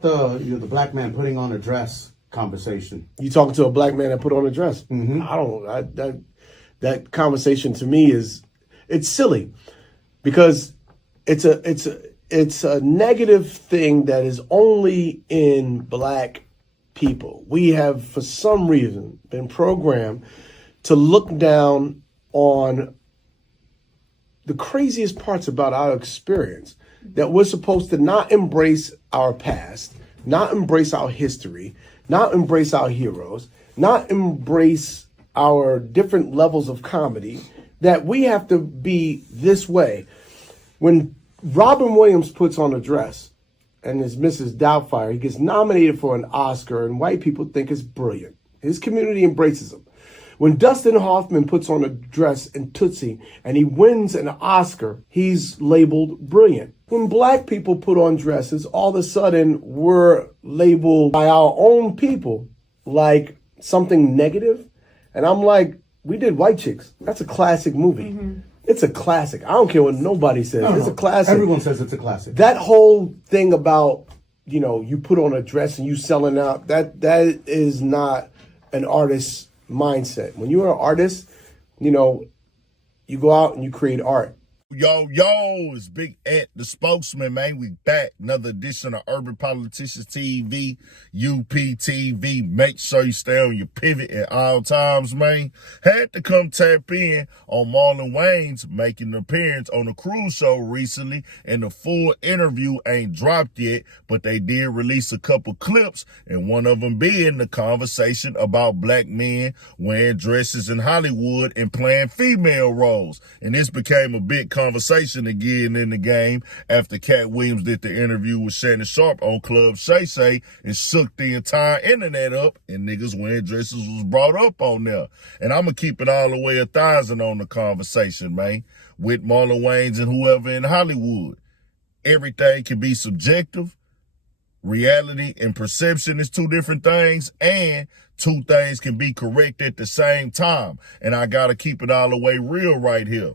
The black man putting on a dress conversation. You talking to a black man that put on a dress? Mm-hmm. That conversation to me it's silly because it's a negative thing that is only in black people. We have, for some reason, been programmed to look down on the craziest parts about our experience, that we're supposed to not embrace our past, not embrace our history, not embrace our heroes, not embrace our different levels of comedy, that we have to be this way. When Robin Williams puts on a dress and is Mrs. Doubtfire, he gets nominated for an Oscar, and white people think it's brilliant. His community embraces him. When Dustin Hoffman puts on a dress in Tootsie and he wins an Oscar, he's labeled brilliant. When black people put on dresses, all of a sudden we're labeled by our own people like something negative. And I'm like, we did White Chicks. That's a classic movie. Mm-hmm. It's a classic. I don't care what nobody says. It's a classic. Everyone says it's a classic. That whole thing about, you put on a dress and you selling out, that is not an artist's mindset. When you're an artist, you go out and you create art. Yo, it's Big Ed, the spokesman, man. We back. Another edition of Urban Politicians TV, UPTV. Make sure you stay on your pivot at all times, man. Had to come tap in on Marlon Wayans making an appearance on the cruise show recently, and the full interview ain't dropped yet, but they did release a couple clips, and one of them being the conversation about black men wearing dresses in Hollywood and playing female roles. And this became a big conversation again in the game after Cat Williams did the interview with Shannon Sharp on Club Shay Shay and shook the entire internet up, and niggas wearing dresses was brought up on there. And I'm going to keep it all the way 1,000 on the conversation, man, with Marlon Wayans and whoever in Hollywood. Everything can be subjective. Reality and perception is two different things, and two things can be correct at the same time. And I got to keep it all the way real right here.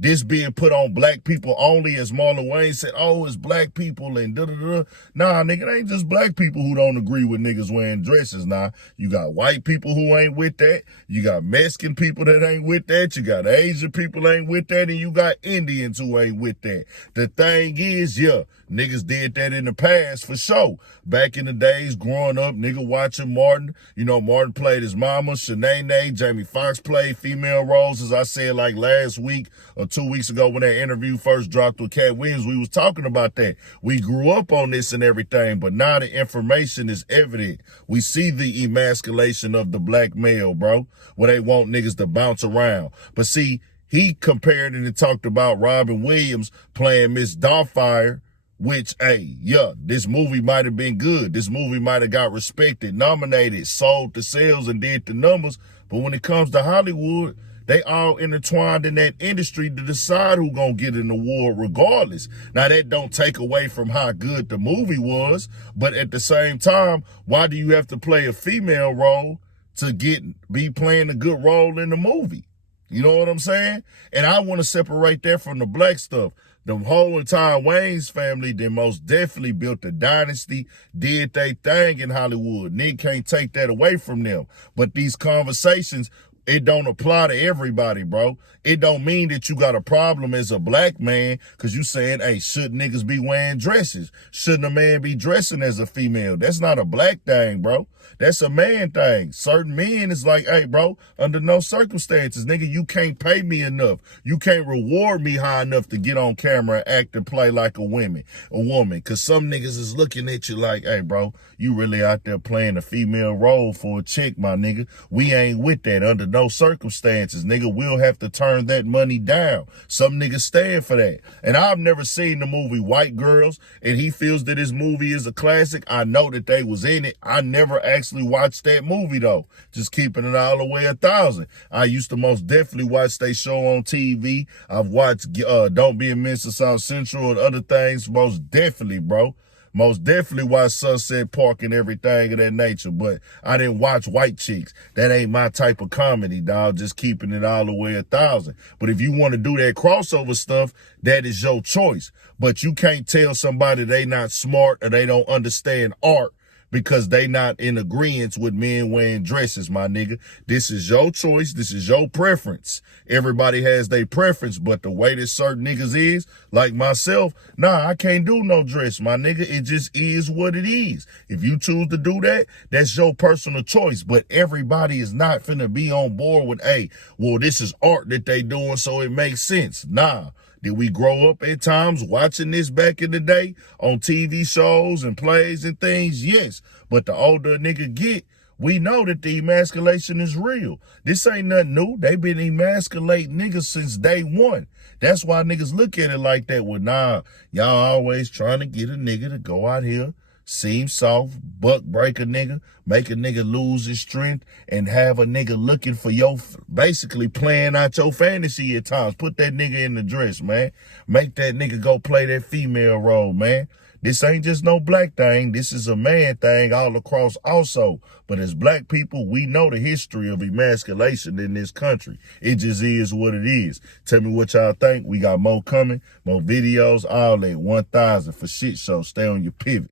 This being put on black people only, as Marlon Wayans said, oh, it's black people and da-da-da. Nah, nigga, it ain't just black people who don't agree with niggas wearing dresses. Nah, you got white people who ain't with that. You got Mexican people that ain't with that. You got Asian people ain't with that. And you got Indians who ain't with that. The thing is, yeah, niggas did that in the past for sure. Back in the days, growing up, nigga watching Martin. Martin played his mama, Shanae. Jamie Foxx played female roles, as I said like last week or 2 weeks ago when that interview first dropped with Cat Williams. We was talking about that. We grew up on this and everything, but now the information is evident. We see the emasculation of the black male, bro, where they want niggas to bounce around. But see, he compared it and talked about Robin Williams playing Miss Doubtfire, which, hey, yeah, this movie might have been good. This movie might have got respected, nominated, sold the sales, and did the numbers. But when it comes to Hollywood, they all intertwined in that industry to decide who gonna get an award regardless. Now, that don't take away from how good the movie was, but at the same time, why do you have to play a female role to be playing a good role in the movie? You know what I'm saying? And I want to separate that from the black stuff. The whole entire Wayans family then most definitely built a dynasty, did they thing in Hollywood. Nick can't take that away from them. But these conversations, it don't apply to everybody, bro. It don't mean that you got a problem as a black man because you saying, hey, should niggas be wearing dresses? Shouldn't a man be dressing as a female? That's not a black thing, bro. That's a man thing. Certain men is like, hey, bro, under no circumstances, nigga, you can't pay me enough. You can't reward me high enough to get on camera and act and play like a woman. Because some niggas is looking at you like, hey, bro, you really out there playing a female role for a chick, my nigga. We ain't with that under no circumstances, nigga. We'll have to turn that money down. Some niggas stand for that. And I've never seen the movie White Girls, and he feels that his movie is a classic. I know that they was in it. I never actually watched that movie, though. Just keeping it all the way 1,000. I used to most definitely watch their show on TV. I've watched Don't Be a Menace to South Central and other things, most definitely, bro. Most definitely watch Sunset Park and everything of that nature, but I didn't watch White Chicks. That ain't my type of comedy, dog. Just keeping it all the way 1,000. But if you want to do that crossover stuff, that is your choice. But you can't tell somebody they not smart or they don't understand art because they not in agreement with men wearing dresses, my nigga. This is your choice. This is your preference. Everybody has their preference, but the way that certain niggas is, like myself, nah, I can't do no dress, my nigga. It just is what it is. If you choose to do that, that's your personal choice, but everybody is not finna be on board with, hey, well, this is art that they doing, so it makes sense. Nah. Did we grow up at times watching this back in the day on TV shows and plays and things? Yes. But the older a nigga get, we know that the emasculation is real. This ain't nothing new. They been emasculating niggas since day one. That's why niggas look at it like that. Well, nah, y'all always trying to get a nigga to go out here, seem soft, buck break a nigga, make a nigga lose his strength, and have a nigga looking for your, basically playing out your fantasy at times. Put that nigga in the dress, man. Make that nigga go play that female role, man. This ain't just no black thing. This is a man thing all across also. But as black people, we know the history of emasculation in this country. It just is what it is. Tell me what y'all think. We got more coming, more videos, all that 1,000 for shit show. Stay on your pivot.